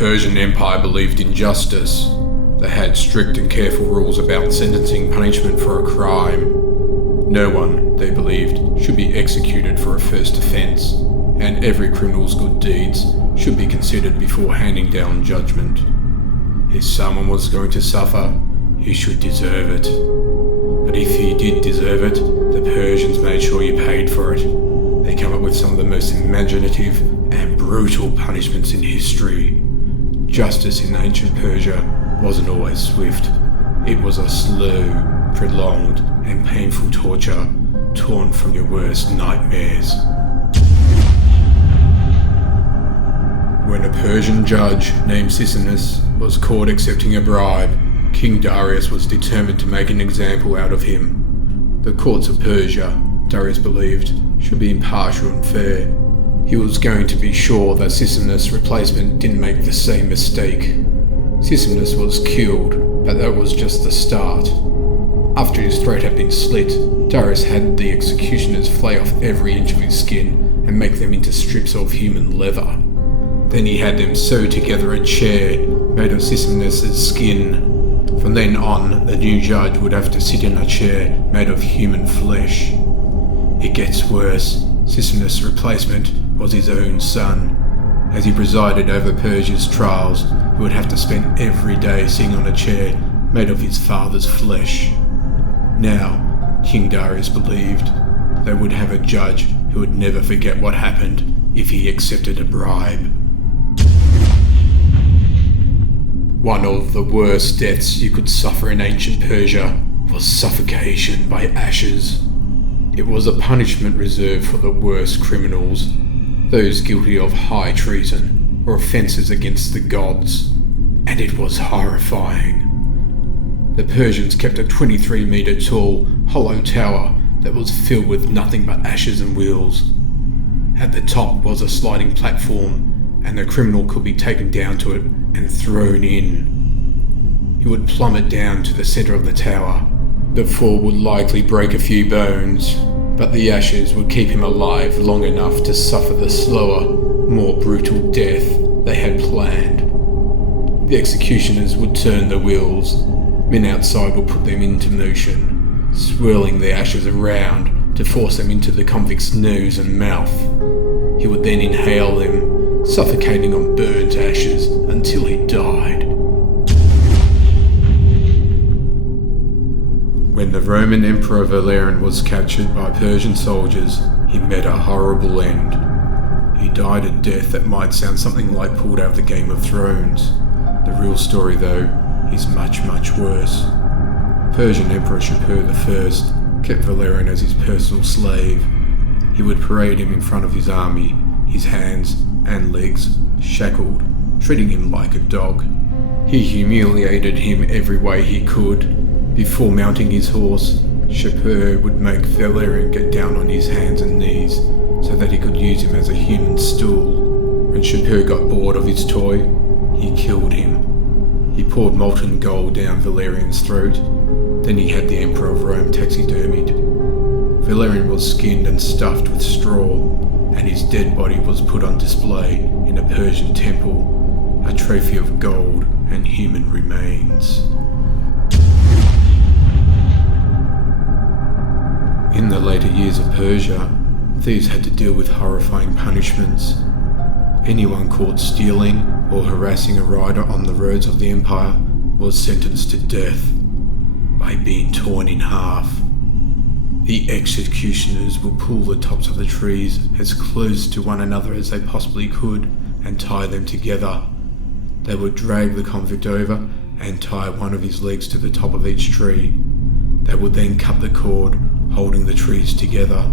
Persian Empire believed in justice. They had strict and careful rules about sentencing punishment for a crime. No one, they believed, should be executed for a first offence, and every criminal's good deeds should be considered before handing down judgment. If someone was going to suffer, he should deserve it. But if he did deserve it, the Persians made sure he paid for it. They came up with some of the most imaginative and brutal punishments in history. Justice in ancient Persia wasn't always swift. It was a slow, prolonged, and painful torture torn from your worst nightmares. When a Persian judge named Sisinnius was caught accepting a bribe, King Darius was determined to make an example out of him. The courts of Persia, Darius believed, should be impartial and fair. He was going to be sure that Sisinnius' replacement didn't make the same mistake. Sisinnius was killed, but that was just the start. After his throat had been slit, Darius had the executioners flay off every inch of his skin and make them into strips of human leather. Then he had them sew together a chair made of Sisinnius' skin. From then on, the new judge would have to sit in a chair made of human flesh. It gets worse. Sisinnius' replacement was his own son. As he presided over Persia's trials, he would have to spend every day sitting on a chair made of his father's flesh. Now, King Darius believed they would have a judge who would never forget what happened if he accepted a bribe. One of the worst deaths you could suffer in ancient Persia was suffocation by ashes. It was a punishment reserved for the worst criminals, those guilty of high treason or offences against the gods, and it was horrifying. The Persians kept a 23-metre tall, hollow tower that was filled with nothing but ashes and wheels. At the top was a sliding platform, and the criminal could be taken down to it and thrown in. He would plummet down to the centre of the tower. The fall would likely break a few bones, but the ashes would keep him alive long enough to suffer the slower, more brutal death they had planned. The executioners would turn the wheels. Men outside would put them into motion, swirling the ashes around to force them into the convict's nose and mouth. He would then inhale them, suffocating on burnt ashes until he died. When the Roman Emperor Valerian was captured by Persian soldiers, he met a horrible end. He died a death that might sound something like pulled out of the Game of Thrones. The real story, though, is much, much worse. Persian Emperor Shapur I kept Valerian as his personal slave. He would parade him in front of his army, his hands and legs shackled, treating him like a dog. He humiliated him every way he could. Before mounting his horse, Shapur would make Valerian get down on his hands and knees so that he could use him as a human stool. When Shapur got bored of his toy, he killed him. He poured molten gold down Valerian's throat. Then he had the Emperor of Rome taxidermied. Valerian was skinned and stuffed with straw, and his dead body was put on display in a Persian temple, a trophy of gold and human remains. In the later years of Persia, thieves had to deal with horrifying punishments. Anyone caught stealing or harassing a rider on the roads of the empire was sentenced to death by being torn in half. The executioners would pull the tops of the trees as close to one another as they possibly could and tie them together. They would drag the convict over and tie one of his legs to the top of each tree. They would then cut the cord, holding the trees together.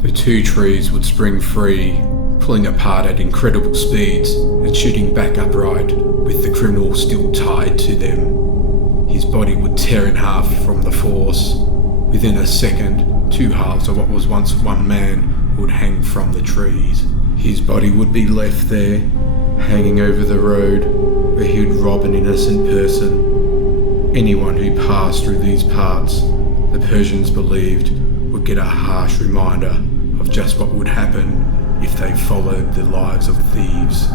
The two trees would spring free, pulling apart at incredible speeds and shooting back upright, with the criminal still tied to them. His body would tear in half from the force. Within a second, two halves of what was once one man would hang from the trees. His body would be left there, hanging over the road, where he would rob an innocent person. Anyone who passed through these parts, the Persians believed, would get a harsh reminder of just what would happen if they followed the lives of thieves.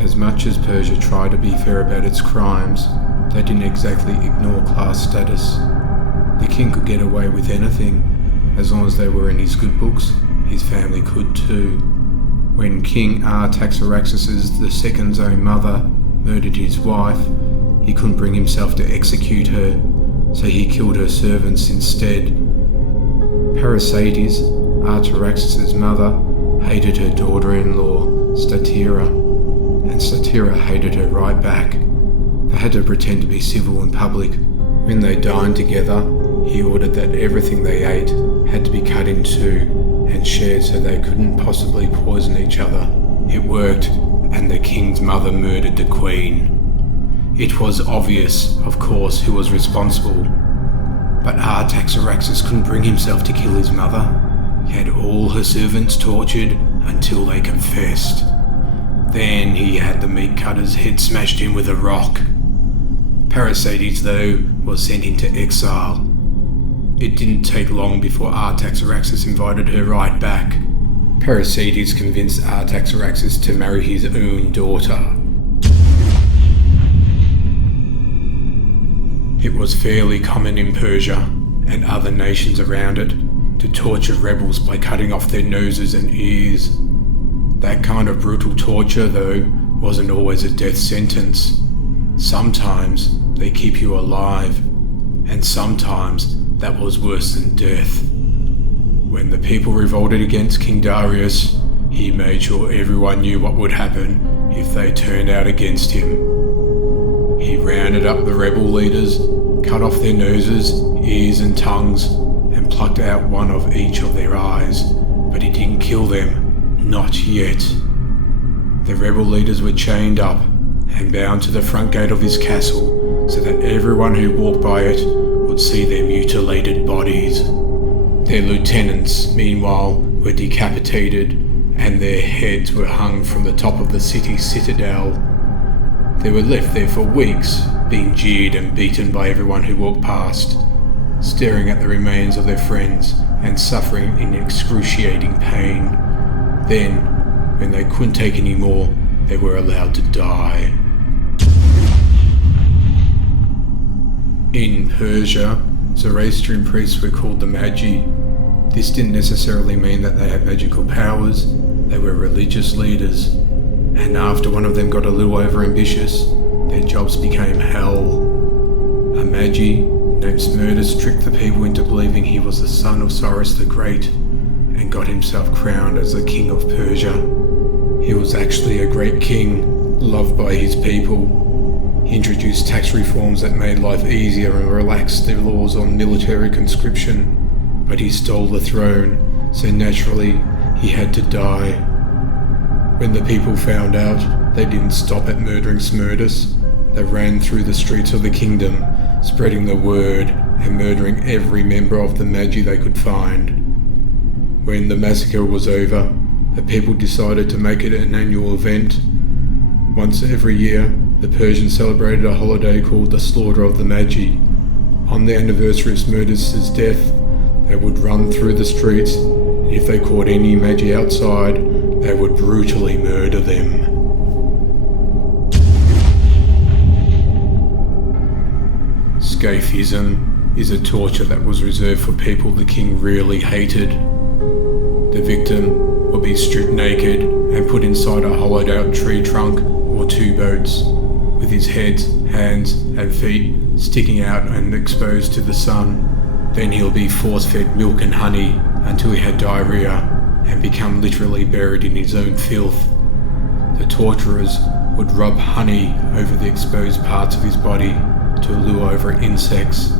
As much as Persia tried to be fair about its crimes, they didn't exactly ignore class status. The king could get away with anything. As long as they were in his good books, his family could too. When King Artaxerxes II's own mother murdered his wife, he couldn't bring himself to execute her, so he killed her servants instead. Parysatis, Artaxerxes' mother, hated her daughter-in-law, Statira, and Statira hated her right back. They had to pretend to be civil in public. When they dined together, he ordered that everything they ate had to be cut in two and shared so they couldn't possibly poison each other. It worked, and the king's mother murdered the queen. It was obvious, of course, who was responsible, but Artaxerxes couldn't bring himself to kill his mother. He had all her servants tortured until they confessed. Then he had the meat cutter's head smashed in with a rock. Parysatis, though, was sent into exile. It didn't take long before Artaxerxes invited her right back. Parysatis convinced Artaxerxes to marry his own daughter. It was fairly common in Persia and other nations around it to torture rebels by cutting off their noses and ears. That kind of brutal torture, though, wasn't always a death sentence. Sometimes they keep you alive, and sometimes that was worse than death. When the people revolted against King Darius, he made sure everyone knew what would happen if they turned out against him. He rounded up the rebel leaders, cut off their noses, ears and tongues, and plucked out one of each of their eyes, but he didn't kill them, not yet. The rebel leaders were chained up and bound to the front gate of his castle so that everyone who walked by it would see their mutilated bodies. Their lieutenants, meanwhile, were decapitated and their heads were hung from the top of the city's citadel. They were left there for weeks, being jeered and beaten by everyone who walked past, staring at the remains of their friends and suffering in excruciating pain. Then, when they couldn't take any more, they were allowed to die. In Persia, Zoroastrian priests were called the Magi. This didn't necessarily mean that they had magical powers. They were religious leaders, and after one of them got a little overambitious, their jobs became hell. A Magi named Smerdis tricked the people into believing he was the son of Cyrus the Great and got himself crowned as the king of Persia. He was actually a great king, loved by his people. He introduced tax reforms that made life easier and relaxed the laws on military conscription, but he stole the throne, so naturally he had to die. When the people found out, they didn't stop at murdering Smerdis. They ran through the streets of the kingdom, spreading the word and murdering every member of the Magi they could find. When the massacre was over, the people decided to make it an annual event. Once every year, the Persians celebrated a holiday called the Slaughter of the Magi. On the anniversary of Smerdis' death, they would run through the streets, and if they caught any Magi outside, they would brutally murder them. Scaphism is a torture that was reserved for people the king really hated. The victim would be stripped naked and put inside a hollowed out tree trunk or two boats, with his head, hands and feet sticking out and exposed to the sun. Then he'll be force-fed milk and honey until he had diarrhea and become literally buried in his own filth. The torturers would rub honey over the exposed parts of his body to lure over insects.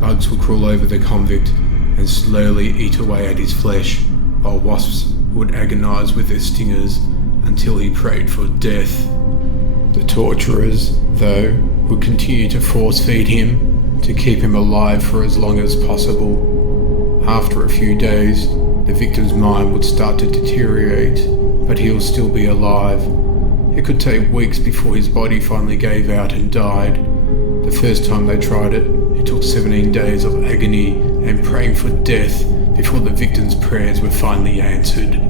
Bugs would crawl over the convict and slowly eat away at his flesh, while wasps would agonize with their stingers until he prayed for death. The torturers, though, would continue to force-feed him to keep him alive for as long as possible. After a few days, the victim's mind would start to deteriorate, but he'll still be alive. It could take weeks before his body finally gave out and died. The first time they tried it, it took 17 days of agony and praying for death before the victim's prayers were finally answered.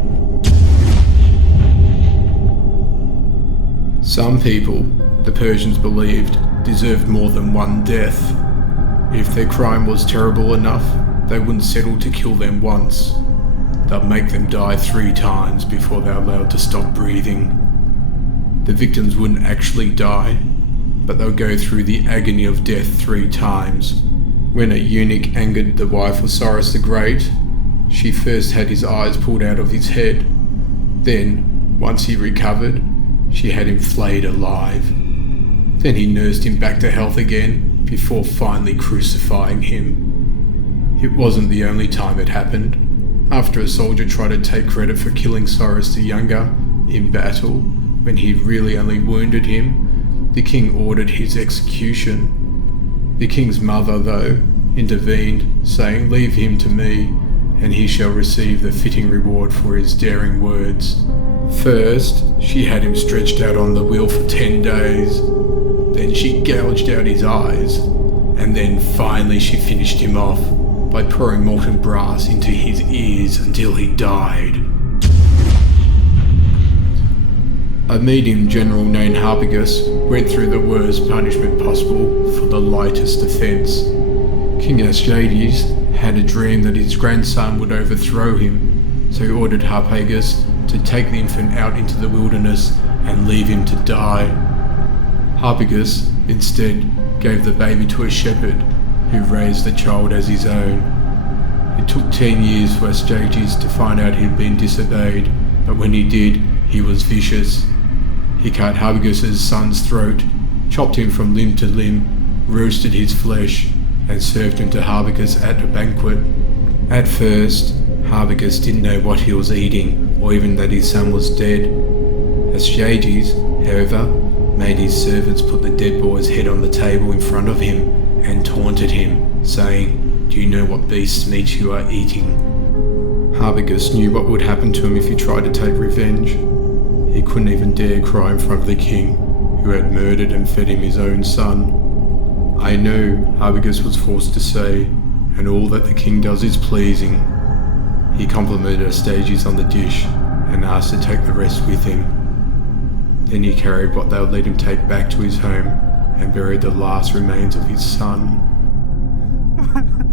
Some people, the Persians believed, deserved more than one death. If their crime was terrible enough, they wouldn't settle to kill them once. They'd make them die 3 times before they're allowed to stop breathing. The victims wouldn't actually die, but they'll go through the agony of death 3 times. When a eunuch angered the wife of Cyrus the Great, she first had his eyes pulled out of his head. Then, once he recovered, she had him flayed alive. Then he nursed him back to health again before finally crucifying him. It wasn't the only time it happened. After a soldier tried to take credit for killing Cyrus the Younger in battle, when he really only wounded him, the king ordered his execution. The king's mother, though, intervened, saying, "Leave him to me, and he shall receive the fitting reward for his daring words." First, she had him stretched out on the wheel for 10 days. Then she gouged out his eyes. And then finally she finished him off by pouring molten brass into his ears until he died. A medium general named Harpagus went through the worst punishment possible for the lightest offence. King Astyages had a dream that his grandson would overthrow him, so he ordered Harpagus to take the infant out into the wilderness and leave him to die. Harpagus instead gave the baby to a shepherd who raised the child as his own. It took 10 years for Astyages to find out he'd been disobeyed, but when he did, he was vicious. He cut Harpagus's son's throat, chopped him from limb to limb, roasted his flesh, and served him to Harpagus at a banquet. At first, Harpagus didn't know what he was eating, or even that his son was dead. Astyages, however, made his servants put the dead boy's head on the table in front of him and taunted him, saying, "Do you know what beast's meat you are eating?" Harpagus knew what would happen to him if he tried to take revenge. He couldn't even dare cry in front of the king, who had murdered and fed him his own son. "I know," Harpagus was forced to say, "and all that the king does is pleasing." He complimented Astyages on the dish and asked to take the rest with him. Then he carried what they would let him take back to his home and buried the last remains of his son. Ha ha ha.